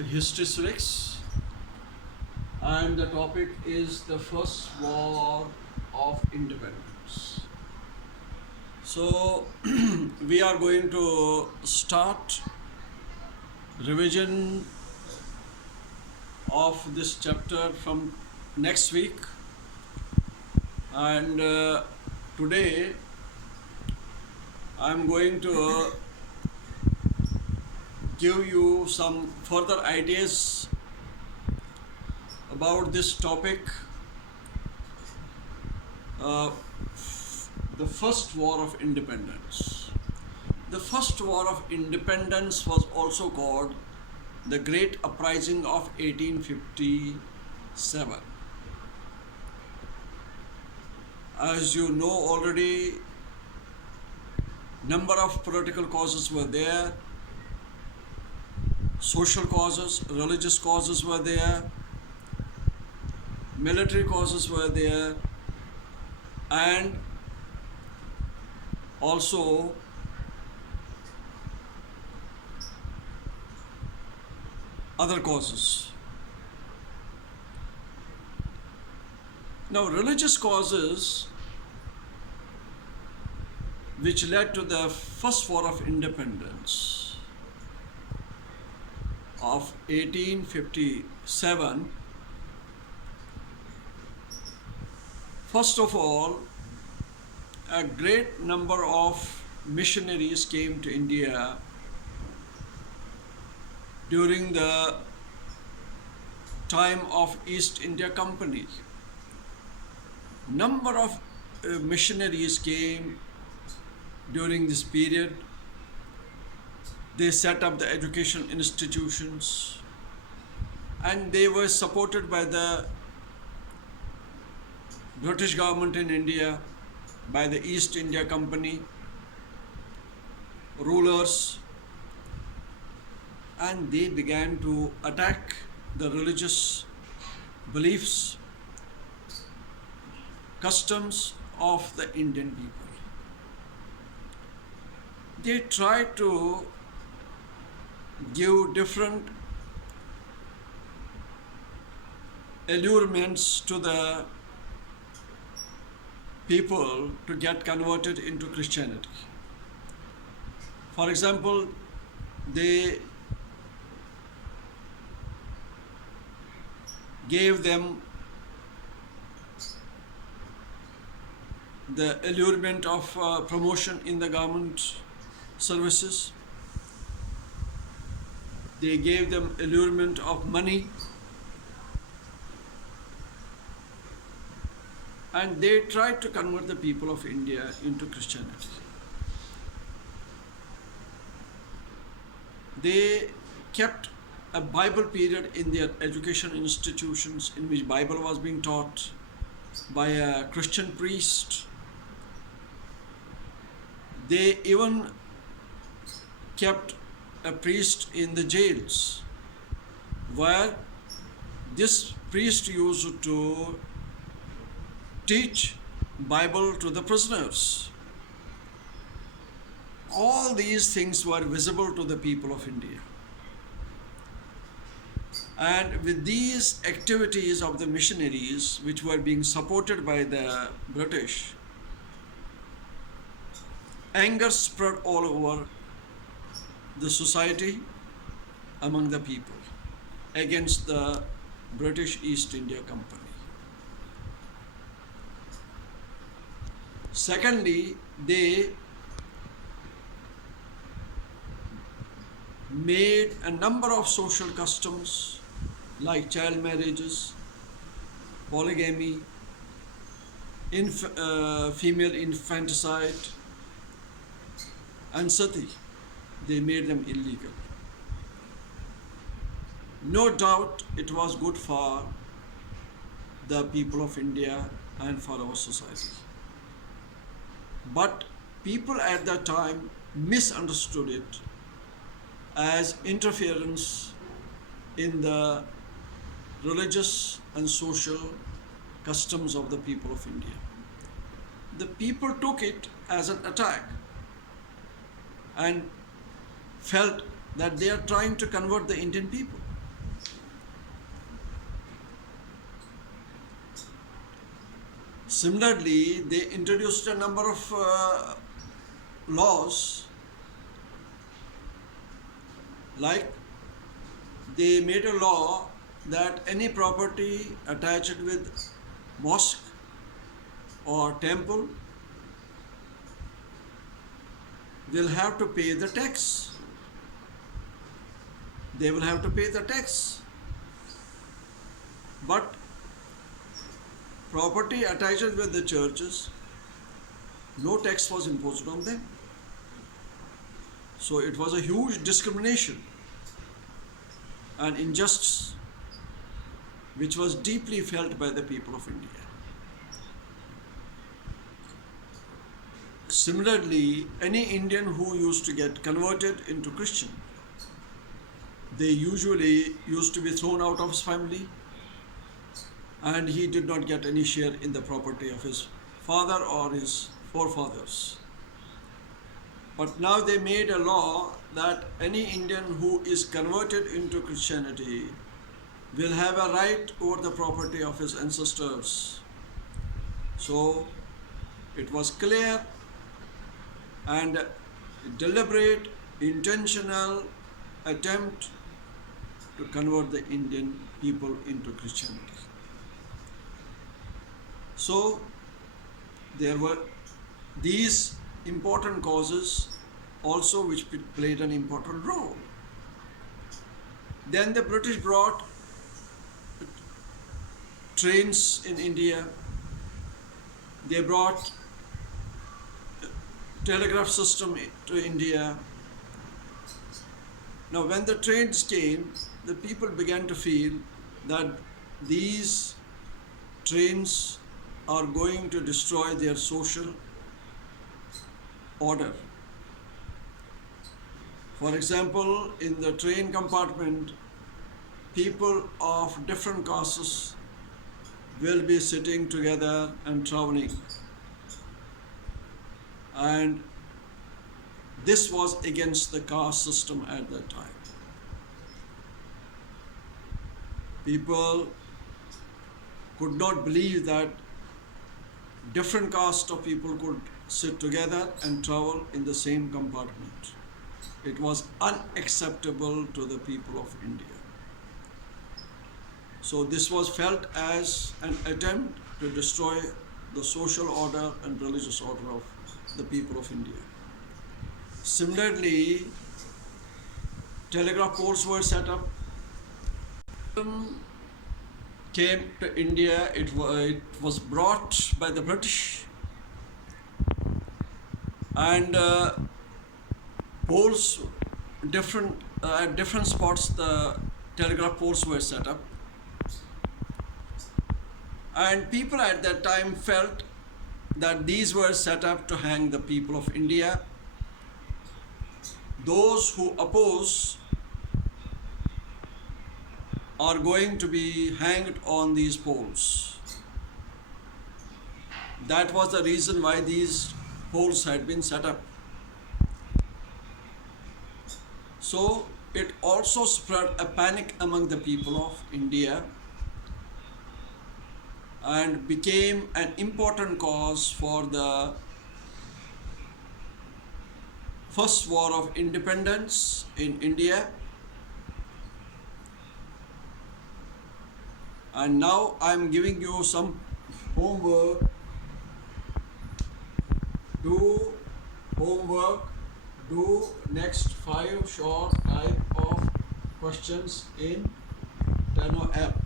History Civics, and the topic is the First War of Independence. So, we are going to start revision of this chapter from next week, and today I am going to give you some further ideas about this topic, the First War of Independence. The First War of Independence was also called the Great Uprising of 1857. As you know already, number of political causes were there, social causes, religious causes were there, military causes were there, and also other causes. Now, religious causes which led to the First War of Independence of 1857. First of all, a great number of missionaries came to India during the time of East India Company. Number of missionaries came during this period. They set up the education institutions, and they were supported by the British government in India, by the East India Company rulers, and they began to attack the religious beliefs, customs of the Indian people. They tried to give different allurements to the people to get converted into Christianity. For example, they gave them the allurement of promotion in the government services. They gave them allurement of money, and they tried to convert the people of India into Christianity. They kept a Bible period in their education institutions in which Bible was being taught by a Christian priest. They even kept a priest in the jails, where this priest used to teach Bible to the prisoners. All these things were visible to the people of India. And with these activities of the missionaries, which were being supported by the British, anger spread all over the society, among the people, against the British East India Company. Secondly, they made a number of social customs like child marriages, polygamy, female infanticide, and sati. They made them illegal. No doubt it was good for the people of India and for our society. But people at that time misunderstood it as interference in the religious and social customs of the people of India. The people took it as an attack and felt that they are trying to convert the Indian people. Similarly, they introduced a number of laws, like they made a law that any property attached with mosque or temple will have to pay the tax. They will have to pay the tax. But property attached with the churches, no tax was imposed on them. So it was a huge discrimination and injustice which was deeply felt by the people of India. Similarly, any Indian who used to get converted into Christian, they usually used to be thrown out of his family, and he did not get any share in the property of his father or his forefathers. But now they made a law that any Indian who is converted into Christianity will have a right over the property of his ancestors. So it was clear and deliberate, intentional attempt to convert the Indian people into Christianity. So there were these important causes also which played an important role. Then the British brought trains in India. They brought telegraph system to India. Now when the trains came, the people began to feel that these trains are going to destroy their social order. For example, in the train compartment, people of different castes will be sitting together and traveling. And this was against the caste system at that time. People could not believe that different caste of people could sit together and travel in the same compartment. It was unacceptable to the people of India. So this was felt as an attempt to destroy the social order and religious order of the people of India. Similarly, telegraph poles were set up. Came to India, it was brought by the British, and poles, at different spots the telegraph poles were set up, and people at that time felt that these were set up to hang the people of India. Those who oppose are going to be hanged on these poles. That was the reason why these poles had been set up. So it also spread a panic among the people of India and became an important cause for the first war of independence in India. And now I am giving you some homework. Do homework, do next 5 short type of questions in Tano app.